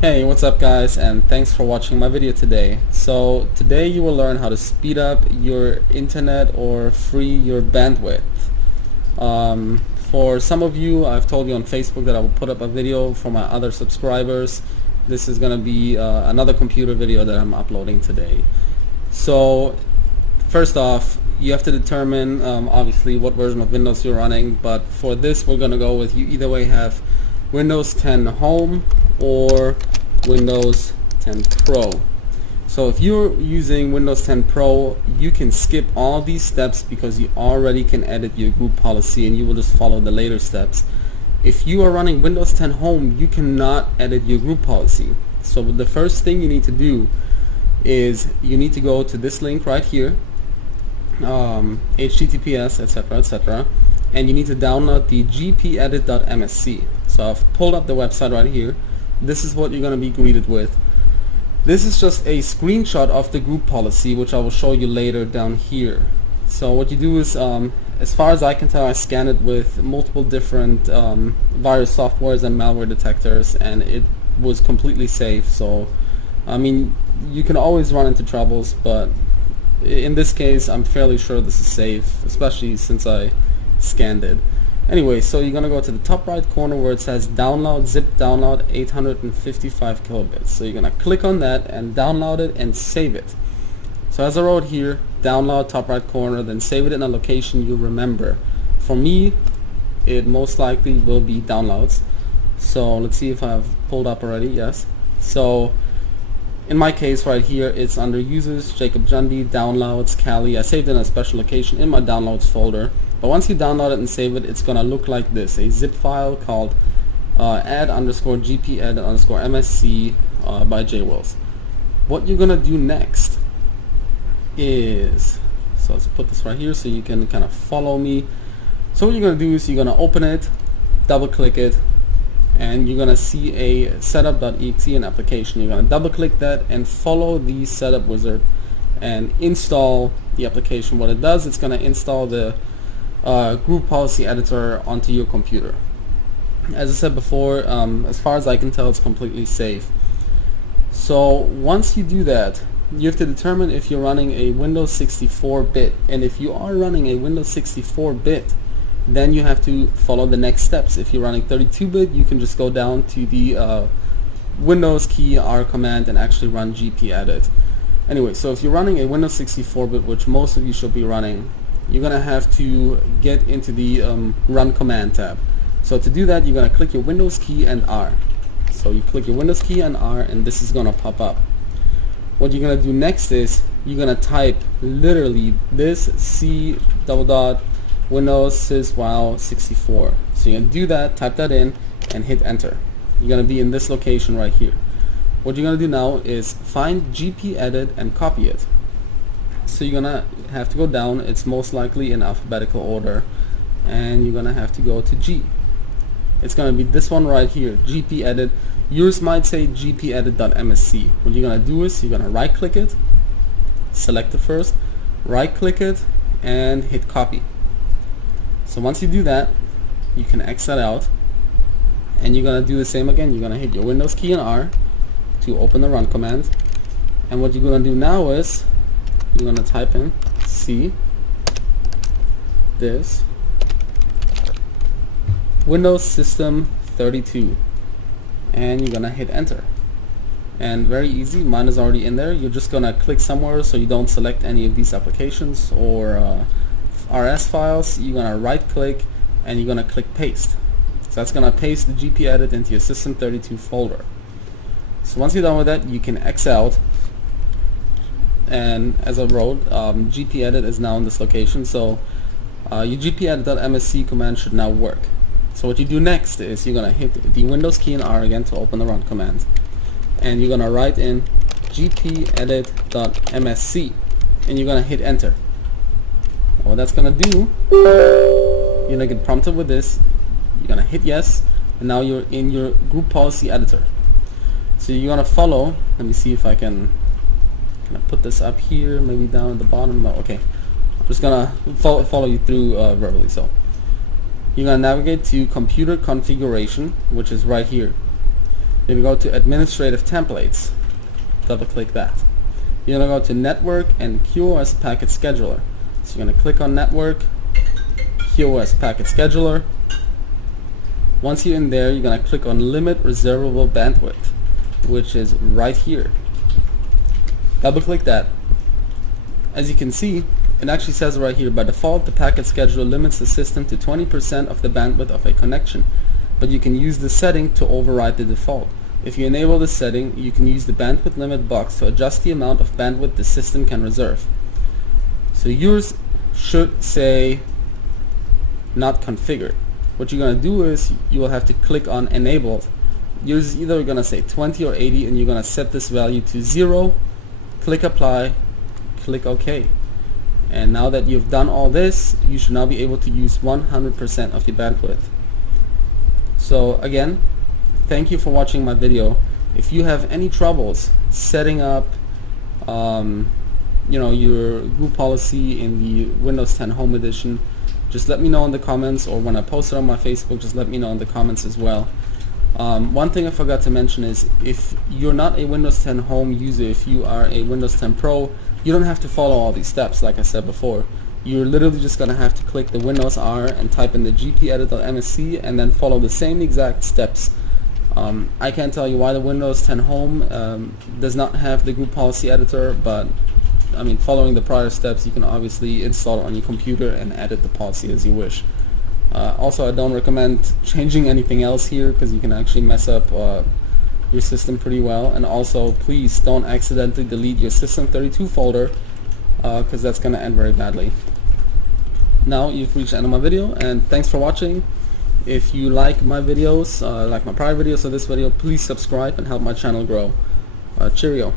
Hey, what's up guys, and thanks for watching my video today. So today you will learn how to speed up your internet or free your bandwidth. For some of you, I've told you on Facebook that I will put up a video for my other subscribers. This is going to be another computer video that I'm uploading today. So first off, you have to determine obviously what version of Windows you're running, but for this we're going to go with, you either way have Windows 10 Home or Windows 10 Pro. So if you're using Windows 10 Pro, you can skip all these steps because you already can edit your group policy and you will just follow the later steps. If you are running Windows 10 Home, you cannot edit your group policy. So the first thing you need to do is you need to go to this link right here, https etc, and you need to download the Gpedit Msc. So I've pulled up the website right here. This is what you're going to be greeted with. This is just a screenshot of the group policy, which I will show you later down here. So what you do is, as far as I can tell, I scanned it with multiple different virus softwares and malware detectors, and it was completely safe. So I mean, you can always run into troubles, but in this case I'm fairly sure this is safe, especially since I scanned it. Anyway, so you're gonna go to the top right corner where it says download, zip download 855 kilobits. So you're gonna click on that and download it and save it. So as I wrote here, download top right corner, then save it in a location you remember. For me, it most likely will be downloads. So let's see if I've pulled up already. Yes. So in my case right here, it's under users, Jacob Jundy, downloads, Cali. I saved it in a special location in my downloads folder. But once you download it and save it, it's gonna look like this: a zip file called add_gpedit_msc by jwills. What you're gonna do next is, so let's put this right here so you can kind of follow me. So what you're gonna do is you're gonna open it, double click it, and you're gonna see a setup.exe, an application. You're gonna double click that and follow the setup wizard and install the application. What it does, it's gonna install the group policy editor onto your computer. As I said before, as far as I can tell, it's completely safe. So once you do that, you have to determine if you're running a Windows 64-bit, and if you are running a Windows 64-bit, then you have to follow the next steps. If you're running 32-bit, you can just go down to the Windows key R command and actually run gpedit. Anyway, so if you're running a Windows 64-bit, which most of you should be running, you're gonna have to get into the run command tab. So to do that, you're gonna click your Windows key and R. So you click your Windows key and R, and this is gonna pop up. What you're gonna do next is you're gonna type literally this C Windows syswow 64. So you're gonna do that, type that in, and hit enter. You're gonna be in this location right here. What you're gonna do now is find gpedit and copy it. So you're gonna have to go down. It's most likely in alphabetical order, and you're gonna have to go to G. It's gonna be this one right here, gpedit. Yours might say gpedit.msc. What you're gonna do is you're gonna right click it, select it first, right click it, and hit copy. So once you do that, you can X that out, and you're gonna do the same again. You're gonna hit your Windows key and R to open the run command, and what you're gonna do now is you're gonna type in C this Windows System 32, and you're gonna hit enter. And very easy, mine is already in there. You're just gonna click somewhere so you don't select any of these applications or RS files. You're gonna right click and you're gonna click paste. So that's gonna paste the gpedit into your System 32 folder. So once you're done with that, you can X out. And as I wrote, gpedit is now in this location, so your gpedit.msc command should now work. So what you do next is you're gonna hit the Windows key and R again to open the run command, and you're gonna write in gpedit.msc, and you're gonna hit enter. What that's gonna do, you're gonna get prompted with this. You're gonna hit yes, and now you're in your group policy editor. So you're gonna follow. Let me see if I can put this up here, maybe down at the bottom. Okay, I'm just gonna follow you through verbally. So you're gonna navigate to computer configuration, which is right here. You're going to go to Administrative Templates. Double click that. You're going to go to Network and QoS Packet Scheduler. So you're going to click on Network, QoS Packet Scheduler. Once you're in there, you're going to click on Limit Reservable Bandwidth, which is right here. Double click that. As you can see, it actually says right here, by default, the packet scheduler limits the system to 20% of the bandwidth of a connection, but you can use the setting to override the default. If you enable this setting, you can use the bandwidth limit box to adjust the amount of bandwidth the system can reserve. So yours should say not configured. What you're going to do is you will have to click on enabled. Yours is either going to say 20 or 80, and you're going to set this value to 0, click apply, click OK. And now that you've done all this, you should now be able to use 100% of the bandwidth. So again, thank you for watching my video. If you have any troubles setting up your group policy in the Windows 10 Home Edition, just let me know in the comments, or when I post it on my Facebook, just let me know in the comments as well. One thing I forgot to mention is, if you're not a Windows 10 Home user, if you are a Windows 10 Pro, you don't have to follow all these steps like I said before. You're literally just going to have to click the Windows R and type in the Gpedit Msc and then follow the same exact steps. I can't tell you why the Windows 10 Home does not have the group policy editor, but I mean, following the prior steps, you can obviously install it on your computer and edit the policy as you wish. Also, I don't recommend changing anything else here, because you can actually mess up your system pretty well. And also, please don't accidentally delete your System32 folder, because that's going to end very badly. Now you've reached the end of my video, and thanks for watching. If you like my videos, like my prior videos or this video, please subscribe and help my channel grow. Cheerio.